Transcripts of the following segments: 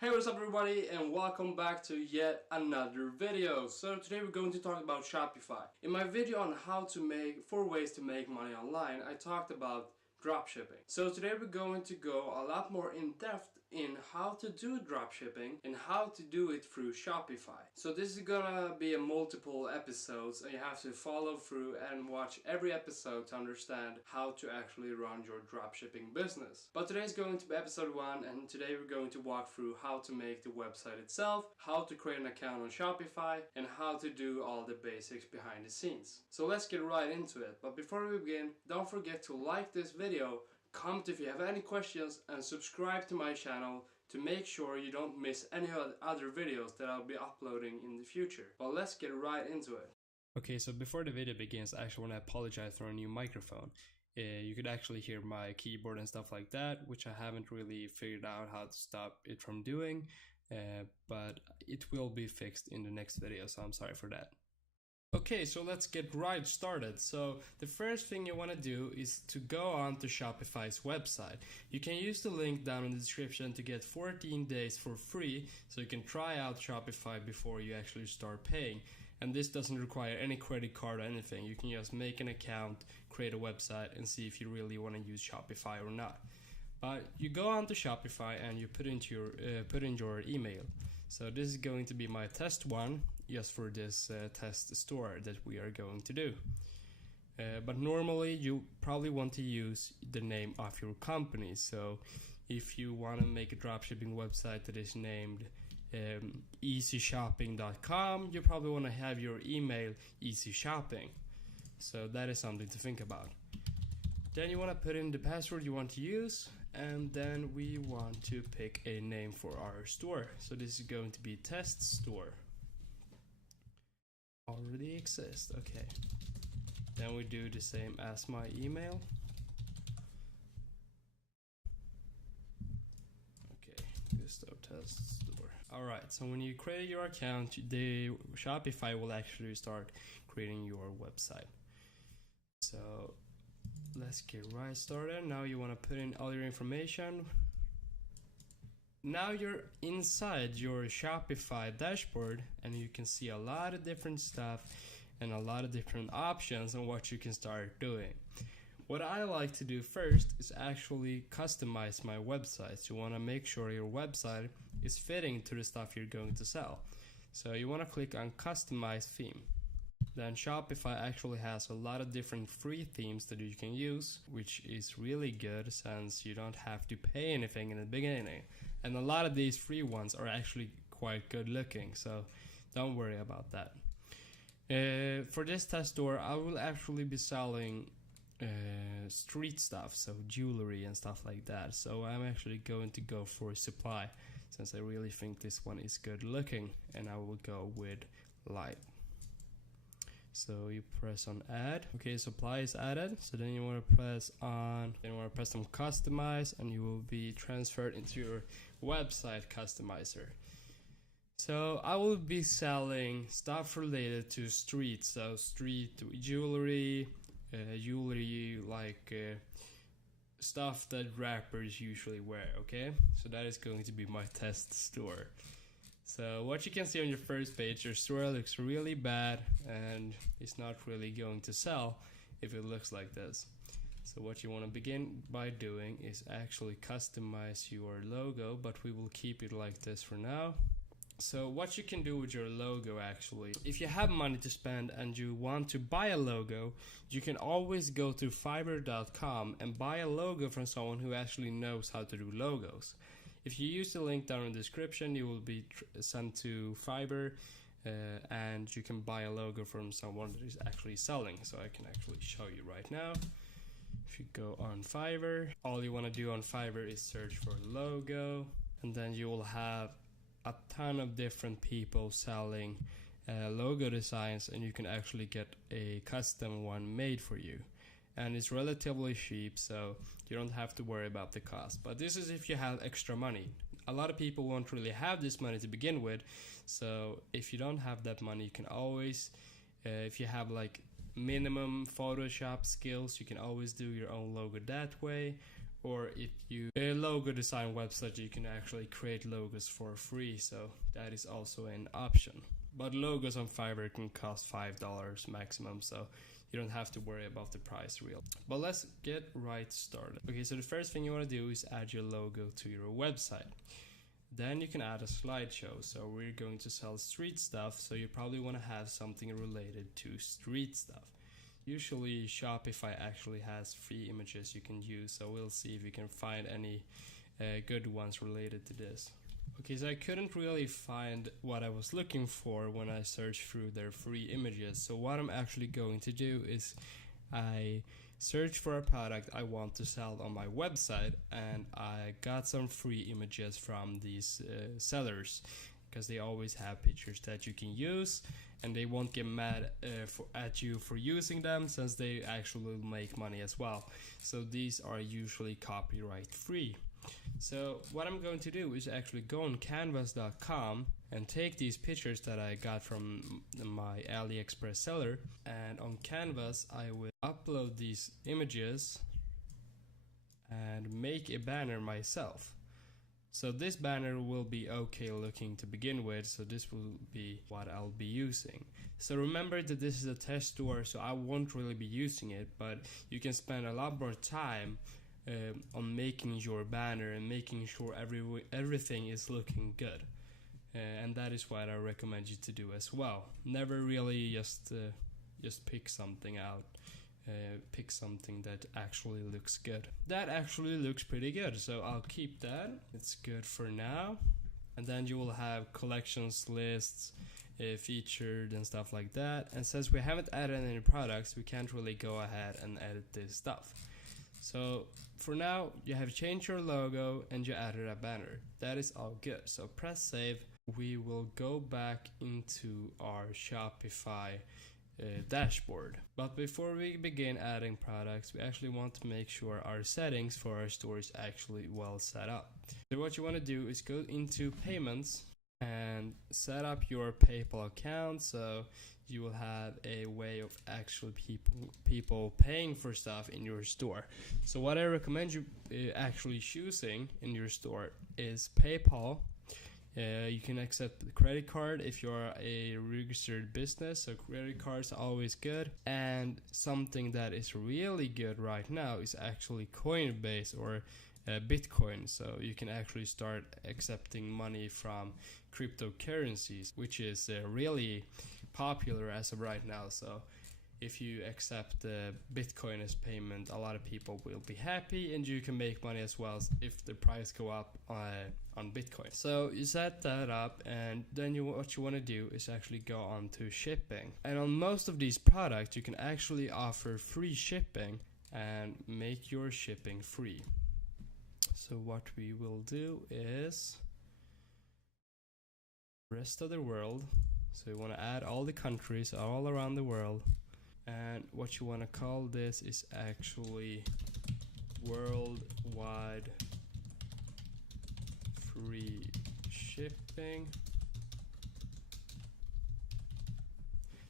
Hey, what's up everybody, and welcome back to yet another video. So today we're going to talk about Shopify. In my video on how to make 4 ways to make money online, I talked about dropshipping. So today we're going to go a lot more in depth in how to do dropshipping and how to do it through Shopify. So this is gonna be a multiple episodes, and you have to follow through and watch every episode to understand how to actually run your dropshipping business. But today is going to be episode 1, and today we're going to walk through how to make the website itself, how to create an account on Shopify, and how to do all the basics behind the scenes. So let's get right into it. But before we begin, don't forget to like this video, comment if you have any questions, and subscribe to my channel to make sure you don't miss any other videos that I'll be uploading in the future. But let's get right into it. Okay, so before the video begins, I actually want to apologize for a new microphone. You could actually hear my keyboard and stuff like that, which I haven't really figured out how to stop it from doing, but it will be fixed in the next video, so I'm sorry for that. Okay, so let's get right started. So the first thing you want to do is to go on to Shopify's website. You can use the link down in the description to get 14 days for free, so you can try out Shopify before you actually start paying. And this doesn't require any credit card or anything. You can just make an account, create a website, and see if you really want to use Shopify or not. But you go on to Shopify and you put in your email. So this is going to be my test one, just for this test store that we are going to do. But normally you probably want to use the name of your company. So if you want to make a dropshipping website that is named easyshopping.com, you probably want to have your email easyshopping. So that is something to think about. Then you want to put in the password you want to use, and then we want to pick a name for our store. So this is going to be test store. Already exists. Okay. Then we do the same as my email. Okay, Gusto test store. Alright, so when you create your account, the Shopify will actually start creating your website. So let's get right started. Now you want to put in all your information. Now you're inside your Shopify dashboard, and you can see a lot of different stuff and a lot of different options on what you can start doing. What I like to do first is actually customize my websites. You want to make sure your website is fitting to the stuff you're going to sell. So you want to click on customize theme. Then Shopify actually has a lot of different free themes that you can use, which is really good since you don't have to pay anything in the beginning. And a lot of these free ones are actually quite good looking, so don't worry about that. For this test store, I will actually be selling street stuff, so jewelry and stuff like that. So I'm actually going to go for supply, since I really think this one is good looking, and I will go with light. So you press on add. Okay, supply is added. So then you want to press on customize, and you will be transferred into your website customizer. So I will be selling stuff related to street, so street jewelry, like stuff that rappers usually wear. Okay, so that is going to be my test store. So what you can see on your first page, your store looks really bad and it's not really going to sell if it looks like this. So what you want to begin by doing is actually customize your logo, but we will keep it like this for now. So what you can do with your logo, actually, if you have money to spend and you want to buy a logo, you can always go to fiverr.com and buy a logo from someone who actually knows how to do logos. If you use the link down in the description, you will be sent to Fiverr, and you can buy a logo from someone that is actually selling. So I can actually show you right now. If you go on Fiverr, all you want to do on Fiverr is search for logo, and then you will have a ton of different people selling logo designs, and you can actually get a custom one made for you. And it's relatively cheap, so you don't have to worry about the cost. But this is if you have extra money. A lot of people won't really have this money to begin with, so if you don't have that money, you can always, if you have like minimum Photoshop skills, you can always do your own logo that way. or if you a logo design website, you can actually create logos for free, so that is also an option. But logos on Fiverr can cost $5 maximum, so you don't have to worry about the price real. But let's get right started. Okay, so the first thing you want to do is add your logo to your website. Then you can add a slideshow. So we're going to sell street stuff, so you probably want to have something related to street stuff. Usually Shopify actually has free images you can use, so we'll see if we can find any good ones related to this. Okay, so I couldn't really find what I was looking for when I searched through their free images. So what I'm actually going to do is I search for a product I want to sell on my website, and I got some free images from these sellers, because they always have pictures that you can use, and they won't get mad at you for using them, since they actually make money as well. So these are usually copyright free. So what I'm going to do is actually go on canvas.com and take these pictures that I got from my AliExpress seller, and on Canvas I will upload these images and make a banner myself. So this banner will be okay looking to begin with, so this will be what I'll be using. So remember that this is a test store, so I won't really be using it, but you can spend a lot more time on making your banner and making sure everything is looking good. And that is what I recommend you to do as well. Never really just pick something out. Pick something that actually looks good. That actually looks pretty good, so I'll keep that. It's good for now. And then you will have collections, lists, featured and stuff like that. And since we haven't added any products, we can't really go ahead and edit this stuff. So for now, you have changed your logo and you added a banner. That is all good. So press save. We will go back into our Shopify dashboard. But before we begin adding products, we actually want to make sure our settings for our store is actually well set up. So what you want to do is go into payments and set up your PayPal account, so you will have a way of actually people paying for stuff in your store. So what I recommend you actually choosing in your store is PayPal. You can accept the credit card if you're a registered business, so credit cards are always good. And something that is really good right now is actually Coinbase or Bitcoin, so you can actually start accepting money from cryptocurrencies, which is really popular as of right now. So if you accept Bitcoin as payment, a lot of people will be happy, and you can make money as well if the price go up on Bitcoin. So you set that up, and then what you want to do is actually go on to shipping. And on most of these products, you can actually offer free shipping and make your shipping free. So what we will do is rest of the world. So you want to add all the countries all around the world. And what you want to call this is actually worldwide free shipping.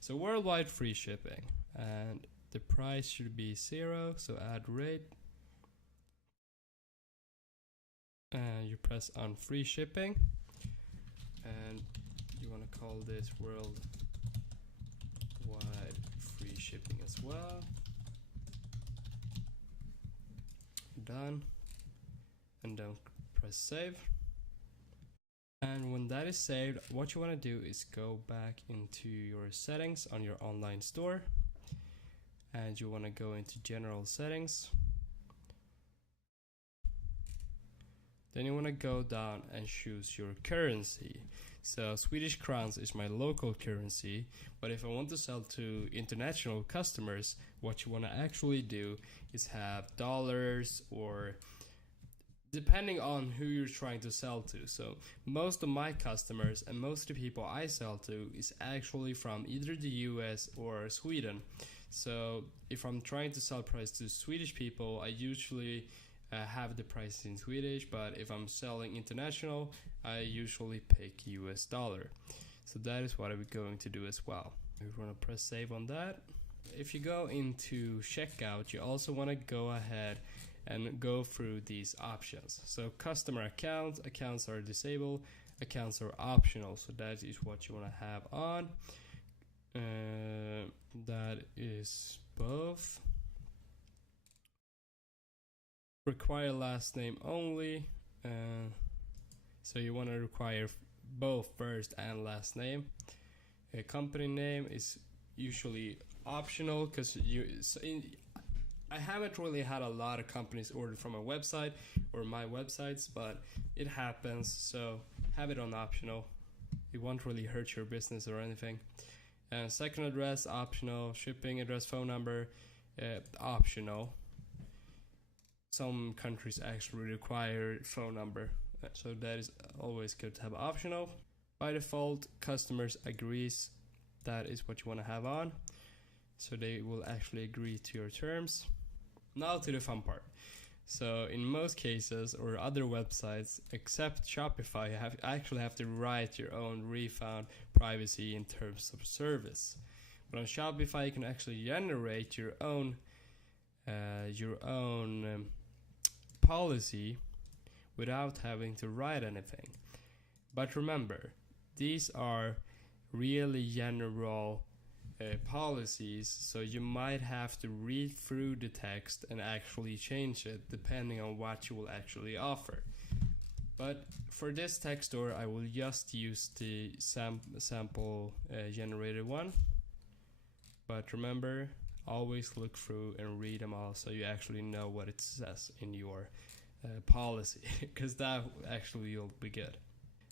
So worldwide free shipping, and the price should be 0, so add rate. And you press on free shipping, and you want to call this worldwide free shipping as well. Done, and then press save. And when that is saved, what you want to do is go back into your settings on your online store, and you want to go into general settings. Then you want to go down and choose your currency. So Swedish crowns is my local currency, but if I want to sell to international customers, what you want to actually do is have dollars, or depending on who you're trying to sell to. So most of my customers and most of the people I sell to is actually from either the US or Sweden. So if I'm trying to sell price to Swedish people, I usually have the prices in Swedish, but if I'm selling international, I usually pick US dollar. So that is what I'm going to do as well. We're going to press save on that. If you go into checkout, you also want to go ahead and go through these options. So customer accounts are disabled, accounts are optional, so that is what you want to have on. That is both. Require last name only, so you want to require both first and last name. A company name is usually optional because I haven't really had a lot of companies order from a website or my websites, but it happens, so have it on optional. It won't really hurt your business or anything. Second address optional, shipping address, phone number optional. Some countries actually require phone number, so that is always good to have optional. By default, customers agrees, that is what you want to have on, so they will actually agree to your terms. Now to the fun part. So in most cases or other websites except Shopify, you actually have to write your own refund privacy in terms of service. But on Shopify you can actually generate your own policy without having to write anything. But remember, these are really general policies, so you might have to read through the text and actually change it depending on what you will actually offer. But for this tech store I will just use the sample generated one. But remember, always look through and read them all so you actually know what it says in your policy, because that actually will be good.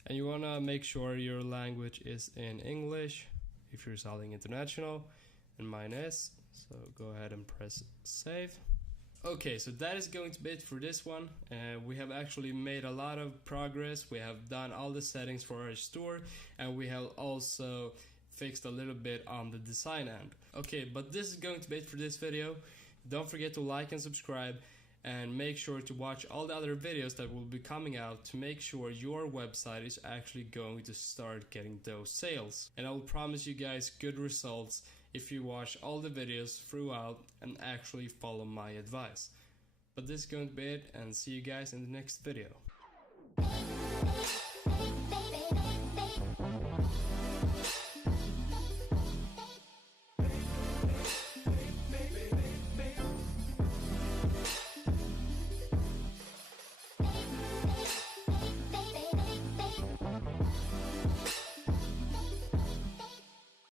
And you want to make sure your language is in English if you're selling international, and mine is, so go ahead and press save. Okay, so that is going to be it for this one. We have actually made a lot of progress. We have done all the settings for our store, and we have also fixed a little bit on the design end. Okay, but this is going to be it for this video. Don't forget to like and subscribe, and make sure to watch all the other videos that will be coming out to make sure your website is actually going to start getting those sales. And I will promise you guys good results if you watch all the videos throughout and actually follow my advice. But this is going to be it, and see you guys in the next video.